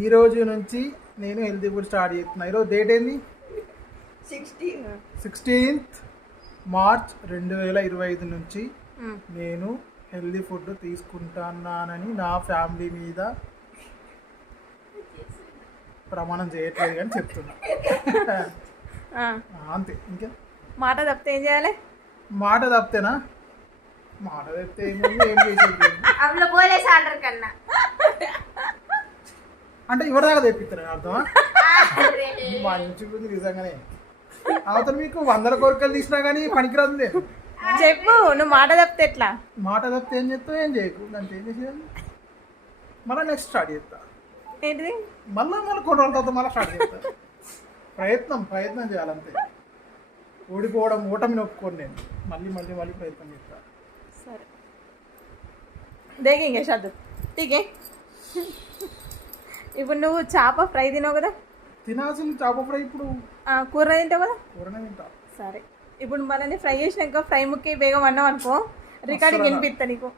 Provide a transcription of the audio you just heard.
ఈ రోజు నుంచి నేను హెల్తీ ఫుడ్ స్టార్ట్ చేస్తున్నా. ఈరోజు డేట్ ఏంది? 16th మార్చ్ 2025 నుంచి నేను హెల్తీ ఫుడ్ తీసుకుంటున్నానని నా ఫ్యామిలీ మీద ప్రమాణం చేయట్లేదు కానీ చెప్తున్నా. అంతే. ఇంకా మాట తప్పితే ఏం చేయాలి? మాట తప్పితేనా? మాట తప్పితే ఏం చేసేది అంటే ఎవరిదాకా తెప్పిస్తారు అర్థమా? మంచిగుంది నిజంగానే. అవతల మీకు 100 కోరికలు తీసినా కానీ పనికిరాదు. చెప్పు, నువ్వు మాట తప్పితే ఎట్లా? మాట తప్పితే ఏం చేస్తావు? ఏం చేయకు. దాంట్లో ఏం చేసేది? మళ్ళీ నెక్స్ట్ స్టార్ట్ చేస్తా. ఏంటిది? మళ్ళీ కొన్ని రోజుల తర్వాత మళ్ళీ స్టార్ట్ చేస్తా. ప్రయత్నం చేయాలంతే. ఓటమిని ఒప్పుకోను నేను. మళ్ళీ ప్రయత్నం చేస్తా. సరే దేగే షద్దు ఠీకే. ఇప్పుడు నువ్వు చేప ఫ్రై తినావు కదా? తినాల్సింది చేప ఫ్రై. ఇప్పుడు కూర తింటావు కదా? కూరనే తింటా. సరే, ఇప్పుడు మనల్ని ఫ్రై చేసినాక ఫ్రై ముక్కి బేగం అన్నావు అనుకో, రికార్డింగ్ వినిపిస్తా నీకు.